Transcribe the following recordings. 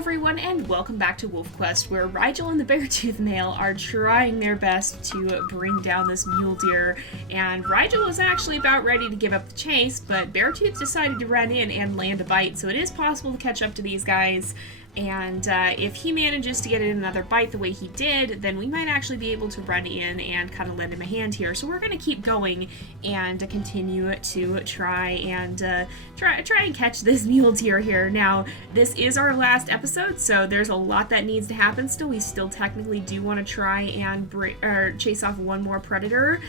everyone, and welcome back to WolfQuest, where Rigel and the Beartooth male are trying their best to bring down this mule deer. And Rigel was actually about ready to give up the chase, but Beartooth decided to run in and land a bite, so it is possible to catch up to these guys. And if he manages to get in another bite the way he did, then we might actually be able to run in and kind of lend him a hand here. So we're going to keep going and continue to try and catch this mule deer here. Now, this is our last episode, so there's a lot that needs to happen still. We still technically do want to try and chase off one more predator.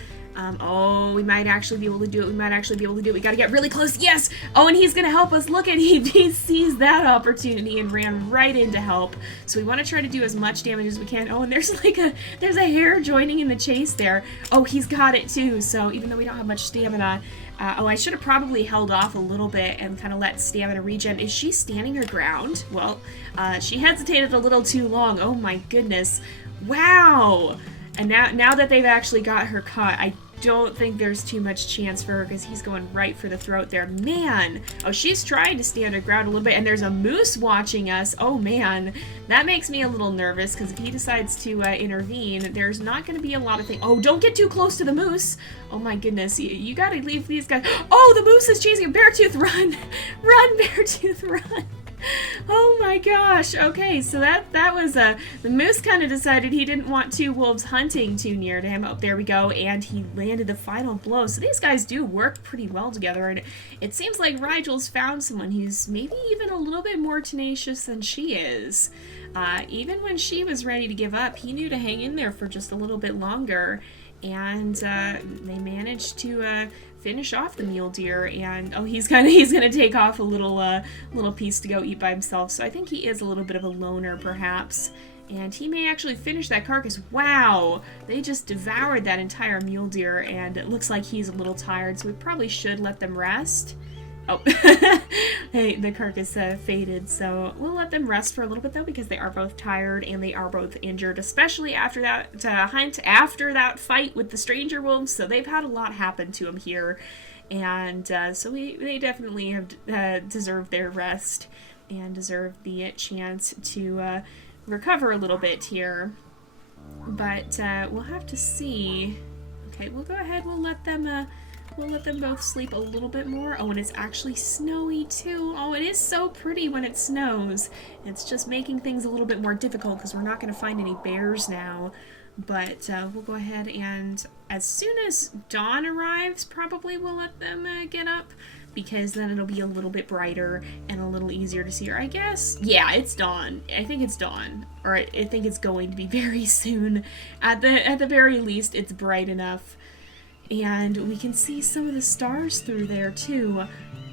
Oh, we might actually be able to do it. We gotta get really close. Yes! Oh, and he's gonna help us. Look at he sees that opportunity and ran right in to help. So we want to try to do as much damage as we can. Oh, and there's a hare joining in the chase there. Oh, he's got it too. So even though we don't have much stamina, I should have probably held off a little bit and kind of let stamina regen. Is she standing her ground? Well, she hesitated a little too long. Oh my goodness. Wow! And now that they've actually got her caught, I don't think there's too much chance for her because he's going right for the throat there. Man! Oh, she's trying to stand her ground a little bit, and there's a moose watching us. Oh, man. That makes me a little nervous because if he decides to intervene, there's not going to be a lot of things. Oh, don't get too close to the moose. Oh, my goodness. You got to leave these guys. Oh, the moose is chasing him. Beartooth, run! Run, Beartooth, run! Oh my gosh. Okay, so that was the moose kind of decided he didn't want two wolves hunting too near to him. Oh, there we go, and he landed the final blow. So these guys do work pretty well together, and it seems like Rigel's found someone who's maybe even a little bit more tenacious than she is. Even when she was ready to give up, he knew to hang in there for just a little bit longer, and they managed to finish off the mule deer. And oh, he's gonna take off a little piece to go eat by himself. So I think he is a little bit of a loner, perhaps. And he may actually finish that carcass. Wow! They just devoured that entire mule deer, and it looks like he's a little tired, so we probably should let them rest. Oh, hey, the carcass faded, so we'll let them rest for a little bit, though, because they are both tired and they are both injured, especially after that hunt, after that fight with the stranger wolves, so they've had a lot happen to them here, and so they definitely have deserved their rest and deserve the chance to recover a little bit here, but we'll have to see. Okay, we'll go ahead, we'll let them both sleep a little bit more. Oh, and it's actually snowy too. Oh, it is so pretty when it snows. It's just making things a little bit more difficult because we're not going to find any bears now. But we'll go ahead and as soon as dawn arrives, probably we'll let them get up, because then it'll be a little bit brighter and a little easier to see her, I guess. Yeah, it's dawn. I think it's dawn. Or I think it's going to be very soon. At the very least, it's bright enough. And we can see some of the stars through there too.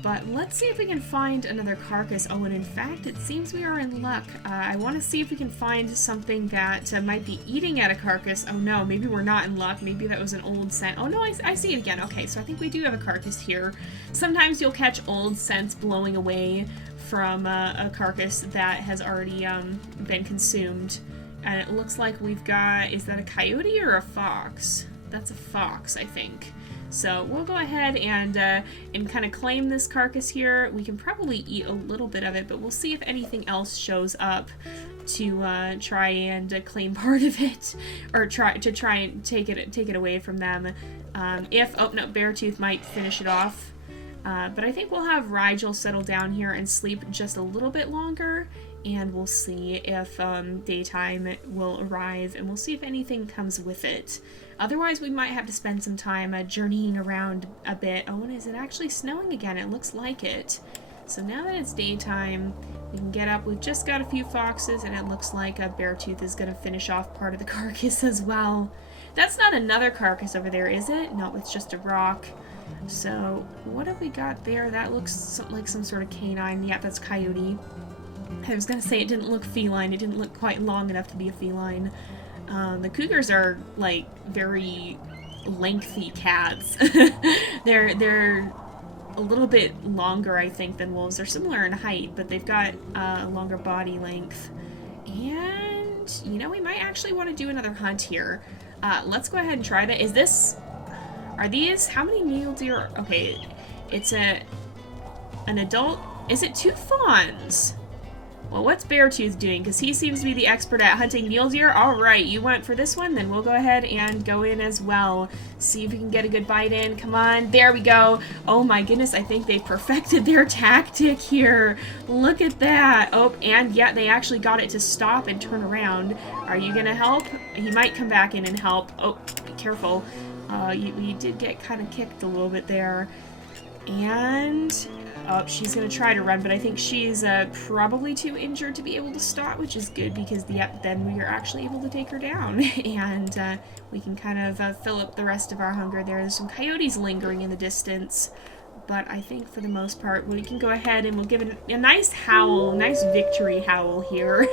But let's see if we can find another carcass. Oh, and in fact, it seems we are in luck. I want to see if we can find something that might be eating at a carcass. Oh no, maybe we're not in luck. Maybe that was an old scent. Oh no, I see it again. Okay, so I think we do have a carcass here. Sometimes you'll catch old scents blowing away from a carcass that has already been consumed. And it looks like we've got, is that a coyote or a fox? That's a fox, I think. So we'll go ahead and kind of claim this carcass here. We can probably eat a little bit of it, but we'll see if anything else shows up to try and claim part of it, or try and take it away from them. Oh no, Beartooth might finish it off. But I think we'll have Rigel settle down here and sleep just a little bit longer, and we'll see if daytime will arrive, and we'll see if anything comes with it. Otherwise, we might have to spend some time journeying around a bit. Oh, and is it actually snowing again? It looks like it. So now that it's daytime, we can get up. We've just got a few foxes, and it looks like a Beartooth is going to finish off part of the carcass as well. That's not another carcass over there, is it? No, it's just a rock. So what have we got there? That looks like some sort of canine. Yeah, that's coyote. I was going to say it didn't look feline. It didn't look quite long enough to be a feline. The cougars are, like, very lengthy cats. They're a little bit longer, I think, than wolves. They're similar in height, but they've got a longer body length. And, you know, we might actually want to do another hunt here. Let's go ahead and try that. Are these, how many mule deer? Okay, it's an adult. Is it two fawns? Well, what's Beartooth doing? Because he seems to be the expert at hunting mule deer. Alright, you went for this one, then we'll go ahead and go in as well. See if we can get a good bite in. Come on, there we go. Oh my goodness, I think they perfected their tactic here. Look at that. Oh, and yeah, they actually got it to stop and turn around. Are you gonna help? He might come back in and help. Oh, be careful. You did get kind of kicked a little bit there. And... oh, she's going to try to run, but I think she's probably too injured to be able to stop, which is good because, yep, then we are actually able to take her down. And we can kind of fill up the rest of our hunger there. There's some coyotes lingering in the distance, but I think for the most part, we can go ahead and we'll give it a nice howl, nice victory howl here.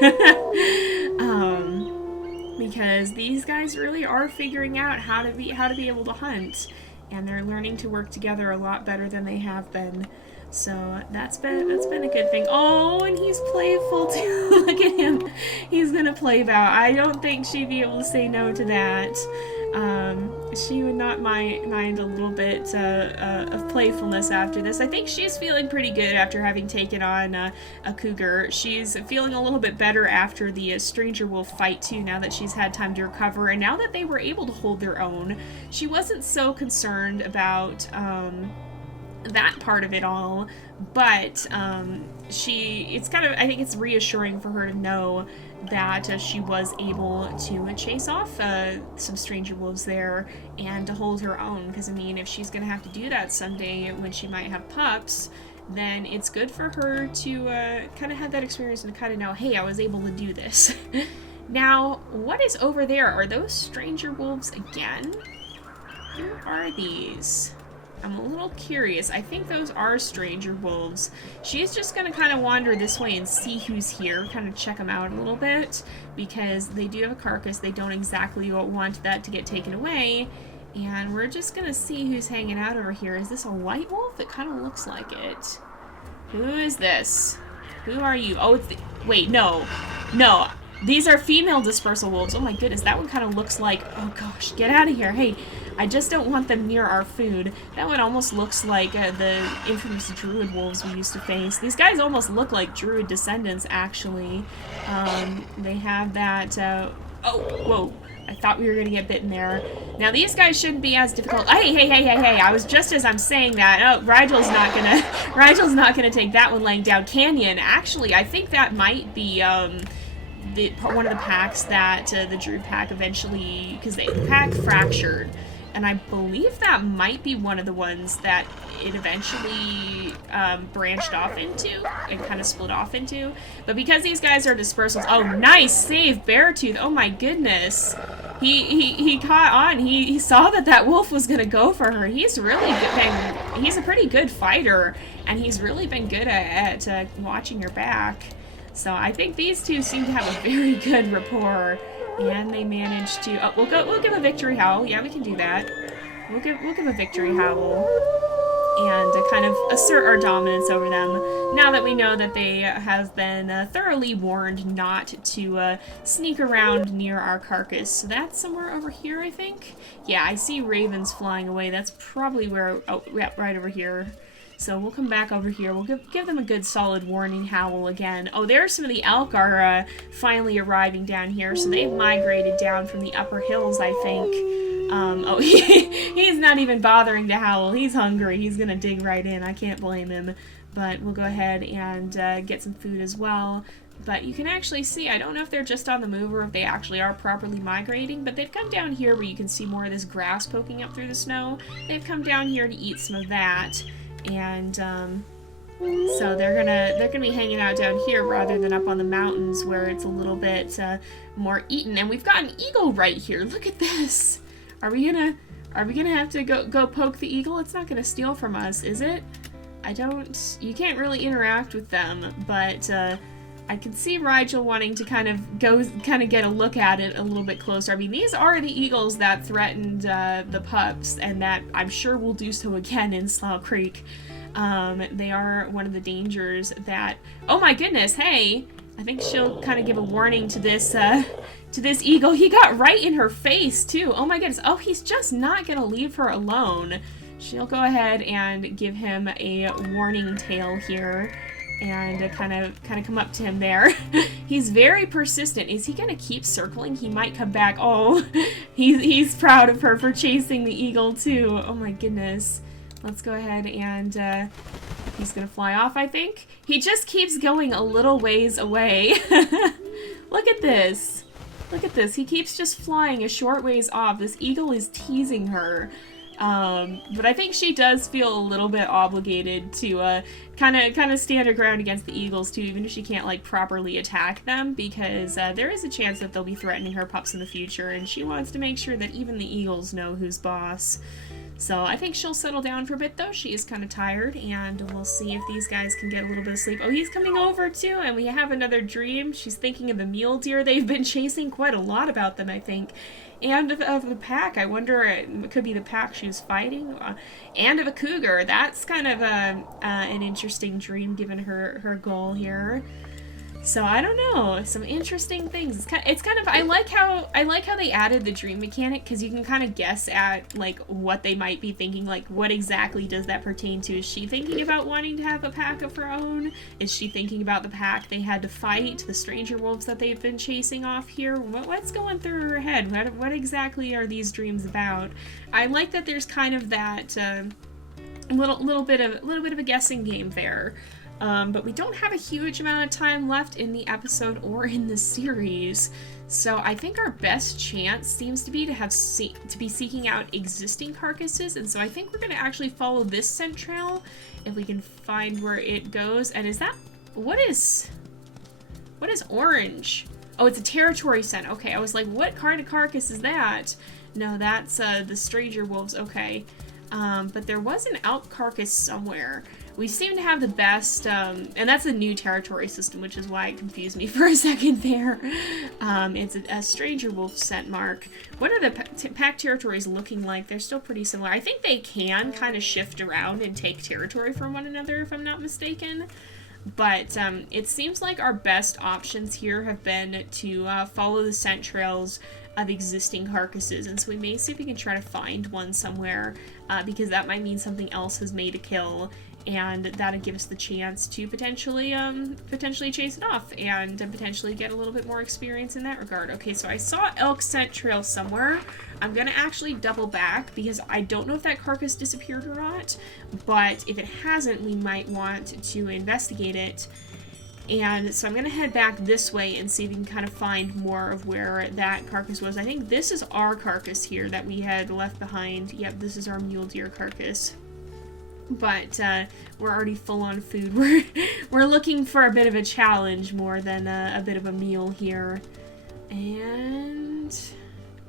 Because these guys really are figuring out how to be able to hunt, and they're learning to work together a lot better than they have been. So that's been a good thing. Oh, and he's playful too. Look at him. He's gonna play about. I don't think she'd be able to say no to that. She would not mind a little bit of playfulness after this. I think she's feeling pretty good after having taken on a cougar. She's feeling a little bit better after the stranger wolf fight too, now that she's had time to recover, and now that they were able to hold their own. She wasn't so concerned about that part of it all, but it's kind of, I think it's reassuring for her to know that she was able to chase off some stranger wolves there and to hold her own, because I mean, if she's gonna have to do that someday when she might have pups, then it's good for her to kind of have that experience and to kind of know, hey, I was able to do this. Now, what is over there? Are those stranger wolves again? Who are these? I'm a little curious. I think those are stranger wolves. She's just going to kind of wander this way and see who's here, kind of check them out a little bit, because they do have a carcass. They don't exactly want that to get taken away, and we're just going to see who's hanging out over here. Is this a white wolf? It kind of looks like it. Who is this? Who are you? Oh, it's the... wait, no. No. These are female dispersal wolves. Oh my goodness, that one kind of looks like... oh gosh, get out of here. Hey, I just don't want them near our food. That one almost looks like the infamous druid wolves we used to face. These guys almost look like druid descendants, actually. They have that... oh, whoa. I thought we were going to get bitten there. Now, these guys shouldn't be as difficult... hey, I was just as I'm saying that. Oh, Rigel's not gonna take that one laying down. Canyon, actually, I think that might be... one of the packs that the Druid pack eventually, because the pack fractured, and I believe that might be one of the ones that it eventually branched off into and kind of split off into. But because these guys are dispersals, oh, nice save, Beartooth. Oh my goodness, he caught on. He saw that wolf was gonna go for her. He's really good. He's a pretty good fighter, and he's really been good at watching your back. So I think these two seem to have a very good rapport, and they managed to... oh, we'll give a victory howl. Yeah, we can do that. We'll give a victory howl and kind of assert our dominance over them. Now that we know that they have been thoroughly warned not to sneak around near our carcass. So that's somewhere over here, I think. Yeah, I see ravens flying away. That's probably where... oh, yeah, right over here. So we'll come back over here. We'll give them a good solid warning howl again. Oh, there's some of the elk are finally arriving down here. So they've migrated down from the upper hills, I think. Oh, he's not even bothering to howl. He's hungry. He's going to dig right in. I can't blame him. But we'll go ahead and get some food as well. But you can actually see, I don't know if they're just on the move or if they actually are properly migrating, but they've come down here where you can see more of this grass poking up through the snow. They've come down here to eat some of that. And so they're gonna be hanging out down here rather than up on the mountains where it's a little bit more eaten. And we've got an eagle right here. Look at this. Are we gonna have to go poke the eagle? It's not gonna steal from us, is it? You can't really interact with them, but I can see Rigel wanting to kind of get a look at it a little bit closer. I mean, these are the eagles that threatened the pups, and that I'm sure will do so again in Slough Creek. They are one of the dangers that... oh my goodness, hey! I think she'll kind of give a warning to this eagle. He got right in her face, too. Oh my goodness. Oh, he's just not gonna leave her alone. She'll go ahead and give him a warning tale here. and kind of come up to him there. He's very persistent. Is he gonna keep circling? He might come back. Oh, he's proud of her for chasing the eagle too. Oh my goodness. Let's go ahead and he's gonna fly off, I think. He just keeps going a little ways away. Look at this. Look at this. He keeps just flying a short ways off. This eagle is teasing her. But I think she does feel a little bit obligated to kind of stand her ground against the eagles too, even if she can't like properly attack them, because there is a chance that they'll be threatening her pups in the future, and she wants to make sure that even the eagles know who's boss. So I think she'll settle down for a bit though. She is kind of tired, and we'll see if these guys can get a little bit of sleep. Oh, he's coming over too, and we have another dream. She's thinking of the mule deer. They've been chasing quite a lot about them, I think. And of the pack. I wonder, it could be the pack she was fighting. And of a cougar. That's kind of an interesting dream given her goal here. So I don't know, some interesting things. It's kind of I like how they added the dream mechanic, because you can kind of guess at like what they might be thinking, like what exactly does that pertain to? Is she thinking about wanting to have a pack of her own? Is she thinking about the pack they had to fight, the stranger wolves that they've been chasing off here? What's going through her head? What exactly are these dreams about? I like that there's kind of that little bit of a guessing game there. But we don't have a huge amount of time left in the episode or in the series, so I think our best chance seems to be to be seeking out existing carcasses, and so I think we're going to actually follow this scent trail if we can find where it goes. And is that what is orange? Oh, it's a territory scent. Okay, I was like, what kind of carcass is that? No, that's the stranger wolves. Okay, but there was an Elk Carcass somewhere. We seem to have the best, and that's a new territory system, which is why it confused me for a second there. It's a stranger wolf scent mark. What are the pack territories looking like? They're still pretty similar. I think they can kind of shift around and take territory from one another, if I'm not mistaken. But it seems like our best options here have been to follow the scent trails of existing carcasses, and so we may see if we can try to find one somewhere, because that might mean something else has made a kill, and that'll give us the chance to potentially chase it off and potentially get a little bit more experience in that regard. Okay, so I saw elk scent trail somewhere. I'm gonna actually double back because I don't know if that carcass disappeared or not, but if it hasn't, we might want to investigate it. And so I'm gonna head back this way and see if we can kind of find more of where that carcass was. I think this is our carcass here that we had left behind. Yep, this is our mule deer carcass. But we're already full on food. We're looking for a bit of a challenge more than a bit of a meal here. And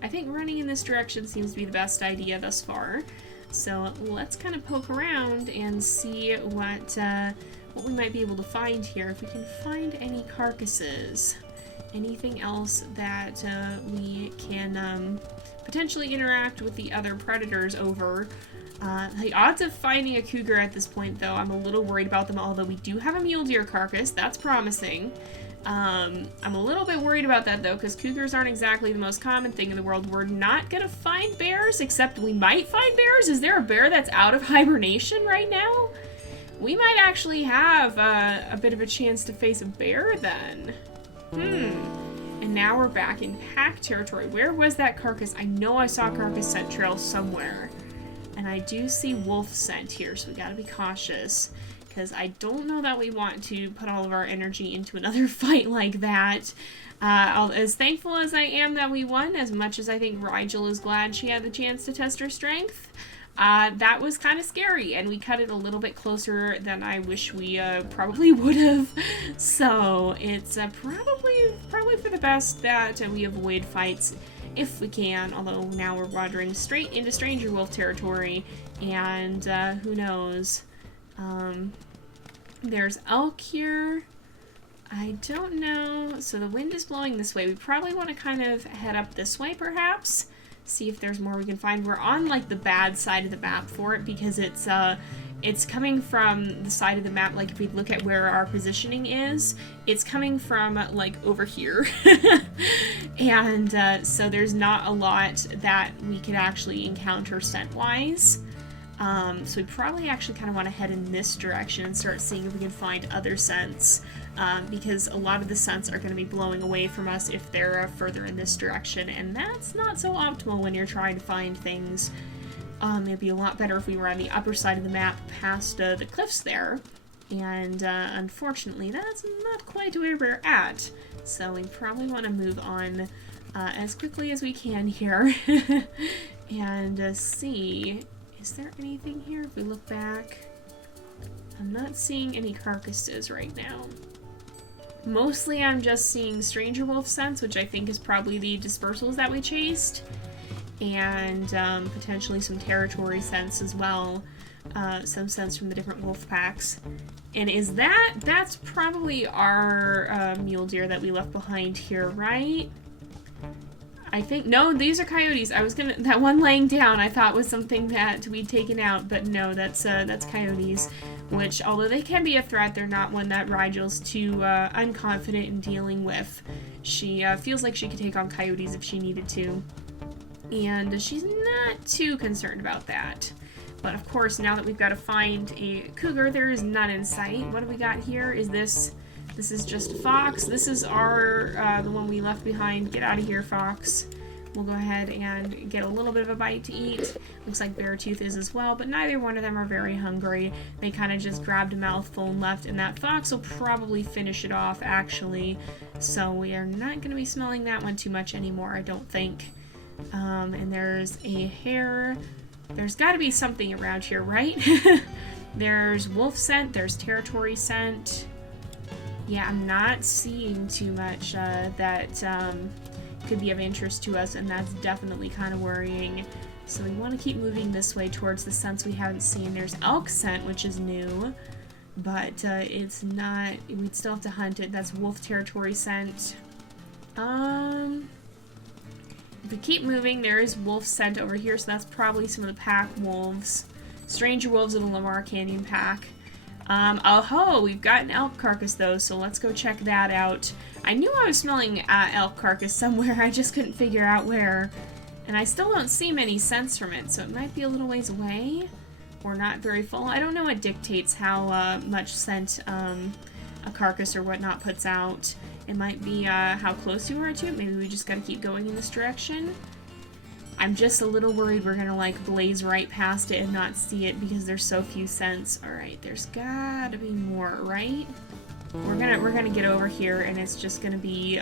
I think running in this direction seems to be the best idea thus far. So let's kind of poke around and see what we might be able to find here. If we can find any carcasses, anything else that we can potentially interact with the other predators over. The odds of finding a cougar at this point, though, I'm a little worried about them, although we do have a mule deer carcass. That's promising. I'm a little bit worried about that, though, because cougars aren't exactly the most common thing in the world. We're not going to find bears, except we might find bears. Is there a bear that's out of hibernation right now? We might actually have a bit of a chance to face a bear, then. And now we're back in pack territory. Where was that carcass? I know I saw a carcass scent trail somewhere. And I do see wolf scent here, so we gotta be cautious, because I don't know that we want to put all of our energy into another fight like that. As thankful as I am that we won, as much as I think Rigel is glad she had the chance to test her strength, that was kind of scary, and we cut it a little bit closer than I wish we probably would have. So it's probably for the best that we avoid fights if we can, although now we're wandering straight into stranger wolf territory, and who knows. There's elk here. I don't know. So the wind is blowing this way. We probably want to kind of head up this way, perhaps. See if there's more we can find. We're on like the bad side of the map for it, because it's coming from the side of the map, like if we look at where our positioning is, it's coming from like over here. And so there's not a lot that we could actually encounter scent-wise. So we probably actually kind of want to head in this direction and start seeing if we can find other scents, because a lot of the scents are going to be blowing away from us if they're further in this direction, and that's not so optimal when you're trying to find things. It'd be a lot better if we were on the upper side of the map past the cliffs there, and unfortunately that's not quite where we're at, so we probably want to move on as quickly as we can here and see. Is there anything here? If we look back, I'm not seeing any carcasses right now. Mostly I'm just seeing stranger wolf scents, which I think is probably the dispersals that we chased, and potentially some territory scents as well, some scents from the different wolf packs. And that's probably our mule deer that we left behind here, right? I think, no, these are coyotes. I was gonna, that one laying down I thought was something that we'd taken out, but no, that's coyotes, which, although they can be a threat, they're not one that Rigel's too unconfident in dealing with. She feels like she could take on coyotes if she needed to, and she's not too concerned about that. But of course, now that we've got to find a cougar, there is none in sight. What do we got here? Is this is just a fox. This is our, the one we left behind. Get out of here, fox. We'll go ahead and get a little bit of a bite to eat. Looks like Beartooth is as well, but neither one of them are very hungry. They kind of just grabbed a mouthful and left, and that fox will probably finish it off, actually. So we are not going to be smelling that one too much anymore, I don't think. And there's a hare. There's got to be something around here, right? There's wolf scent, there's territory scent. Yeah, I'm not seeing too much that could be of interest to us, and that's definitely kind of worrying. So we want to keep moving this way towards the scents we haven't seen. There's elk scent, which is new, but it's not, we'd still have to hunt it. That's wolf territory scent. If we keep moving, there is wolf scent over here, so that's probably some of the pack wolves. Stranger wolves of the Lamar Canyon pack. Oh, we've got an elk carcass though, so let's go check that out. I knew I was smelling elk carcass somewhere, I just couldn't figure out where. And I still don't see many scents from it, so it might be a little ways away, or not very full. I don't know what dictates how much scent a carcass or whatnot puts out. It might be how close you are to it. Maybe we just gotta keep going in this direction. I'm just a little worried we're gonna like blaze right past it and not see it because there's so few scents. Alright, there's gotta be more, right? We're gonna get over here and it's just gonna be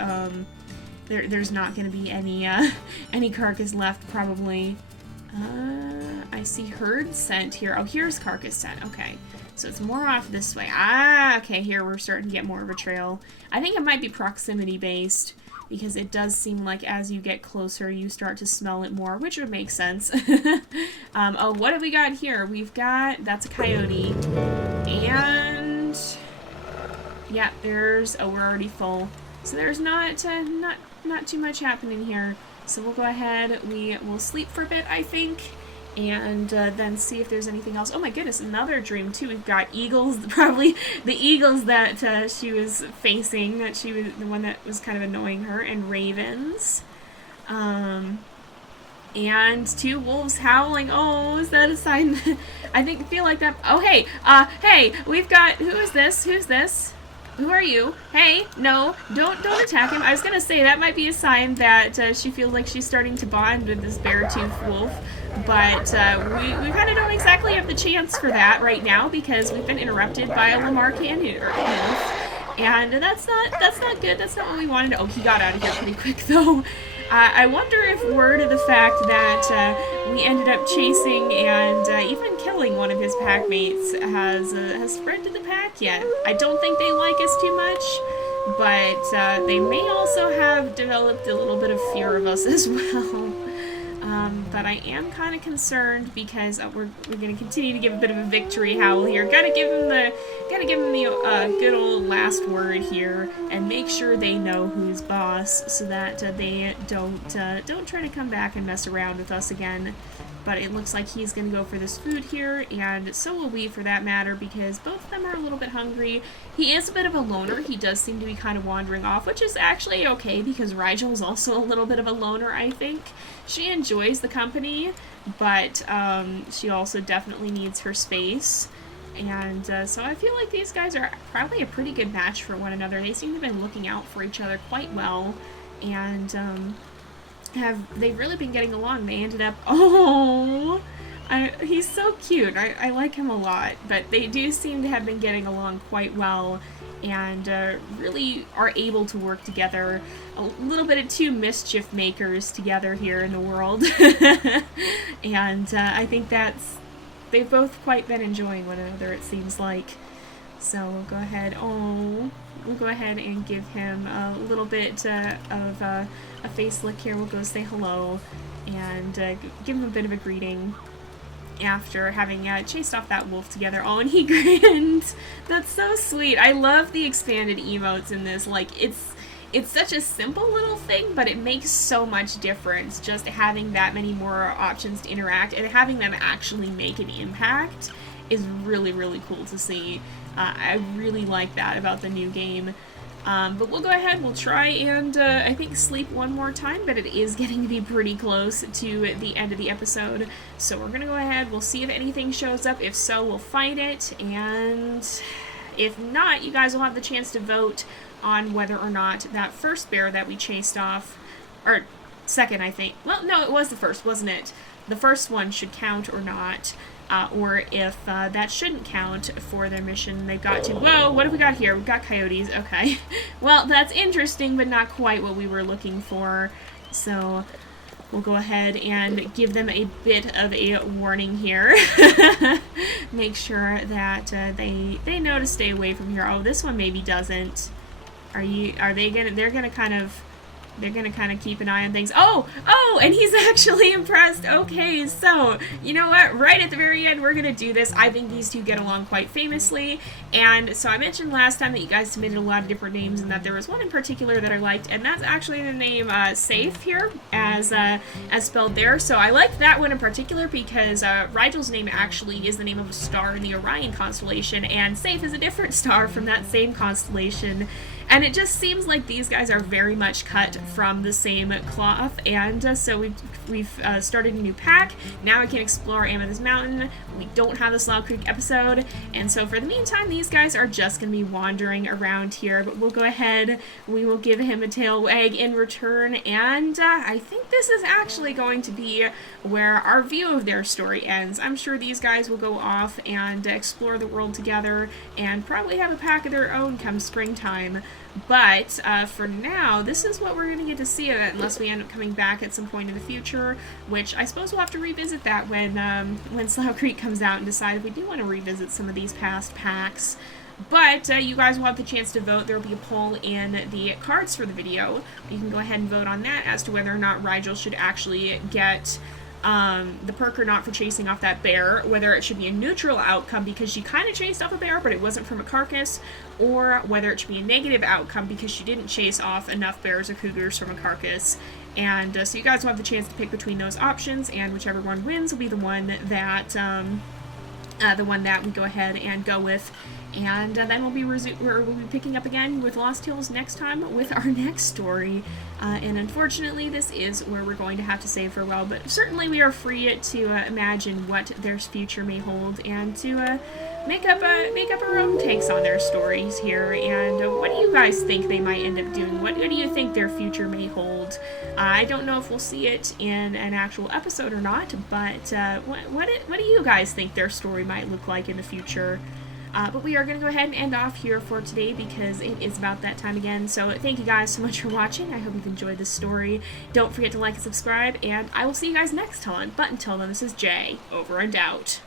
there's not gonna be any any carcass left probably. I see herd scent here. Oh, here's carcass scent. Okay. So it's more off this way. Ah, okay, here we're starting to get more of a trail. I think it might be proximity based, because it does seem like as you get closer, you start to smell it more, which would make sense. Oh, what have we got here? We've got, that's a coyote, and yeah, there's, oh, we're already full. So there's not too much happening here. So we'll go ahead, we will sleep for a bit, I think, and then see if there's anything else. Oh my goodness, another dream too. We've got eagles, probably the eagles that she was facing, that she was the one that was kind of annoying her, and ravens. And two wolves howling. Oh, is that a sign? I feel like that. Oh, hey, hey, we've got, who is this? Who's this? Who are you? Hey, no, don't attack him. I was gonna say that might be a sign that she feels like she's starting to bond with this bear-toothed wolf, but we kind of don't exactly have the chance for that right now because we've been interrupted by a Lamar Canyon wolf, and that's not good. That's not what we wanted. Oh, he got out of here pretty quick though. I wonder if word of the fact that we ended up chasing and even killing one of his pack mates has spread to the pack yet. I don't think they like us too much, but they may also have developed a little bit of fear of us as well. But I am kind of concerned because we're going to continue to give a bit of a victory howl here. Gotta give them the good old last word here and make sure they know who's boss so that they don't try to come back and mess around with us again. But it looks like he's going to go for this food here, and so will we for that matter, because both of them are a little bit hungry. He is a bit of a loner. He does seem to be kind of wandering off, which is actually okay, because Rigel is also a little bit of a loner, I think. She enjoys the company, but she also definitely needs her space. And so I feel like these guys are probably a pretty good match for one another. They seem to have been looking out for each other quite well, and they've really been getting along. They ended up, he's so cute. I like him a lot, but they do seem to have been getting along quite well, and really are able to work together. A little bit of two mischief makers together here in the world. And I think they've both quite been enjoying one another, it seems like. So we'll go ahead, and give him a little bit of a face lick here. We'll go say hello, and give him a bit of a greeting after having chased off that wolf together. Oh, and he grinned! That's so sweet. I love the expanded emotes in this. Like, it's such a simple little thing, but it makes so much difference just having that many more options to interact, and having them actually make an impact is really, really cool to see. I really like that about the new game. But we'll go ahead, we'll try and I think sleep one more time, but it is getting to be pretty close to the end of the episode. So we're gonna go ahead, we'll see if anything shows up. If so, we'll fight it, and if not, you guys will have the chance to vote on whether or not that first bear that we chased off, or second, I think. Well, no, it was the first, wasn't it? The first one should count or not. Or if that shouldn't count for their mission. They've got to... Whoa, what have we got here? We've got coyotes. Okay. Well, that's interesting, but not quite what we were looking for. So we'll go ahead and give them a bit of a warning here. Make sure that they know to stay away from here. Oh, this one maybe doesn't. They're gonna kind of keep an eye on things. Oh, and he's actually impressed. Okay, so, you know what? Right at the very end, we're going to do this. I think these two get along quite famously. And so I mentioned last time that you guys submitted a lot of different names, and that there was one in particular that I liked, and that's actually the name Safe here, as spelled there. So I liked that one in particular because Rigel's name actually is the name of a star in the Orion constellation, and Safe is a different star from that same constellation. And it just seems like these guys are very much cut from the same cloth, and so we've started a new pack. Now we can explore Amethyst Mountain. We don't have the Slough Creek episode, and so for the meantime, these guys are just going to be wandering around here, but we'll go ahead, we will give him a tail wag in return, and I think this is actually going to be where our view of their story ends. I'm sure these guys will go off and explore the world together, and probably have a pack of their own come springtime. But for now, this is what we're going to get to see of it, unless we end up coming back at some point in the future, which I suppose we'll have to revisit that when Slough Creek comes out and decide if we do want to revisit some of these past packs. But you guys will have the chance to vote. There will be a poll in the cards for the video. You can go ahead and vote on that as to whether or not Rigel should actually get the perk or not for chasing off that bear, whether it should be a neutral outcome because she kind of chased off a bear but it wasn't from a carcass, or whether it should be a negative outcome because she didn't chase off enough bears or cougars from a carcass. And so you guys will have the chance to pick between those options, and whichever one wins will be the one that we go ahead and go with. And then we'll be picking up again with Lost Hills next time with our next story. And unfortunately, this is where we're going to have to say farewell. But certainly, we are free to imagine what their future may hold, and to make up our own takes on their stories here. And what do you guys think they might end up doing? What do you think their future may hold? I don't know if we'll see it in an actual episode or not. But what do you guys think their story might look like in the future? But we are going to go ahead and end off here for today because it is about that time again. So thank you guys so much for watching. I hope you've enjoyed this story. Don't forget to like and subscribe, and I will see you guys next time. But until then, this is Jay, over and out.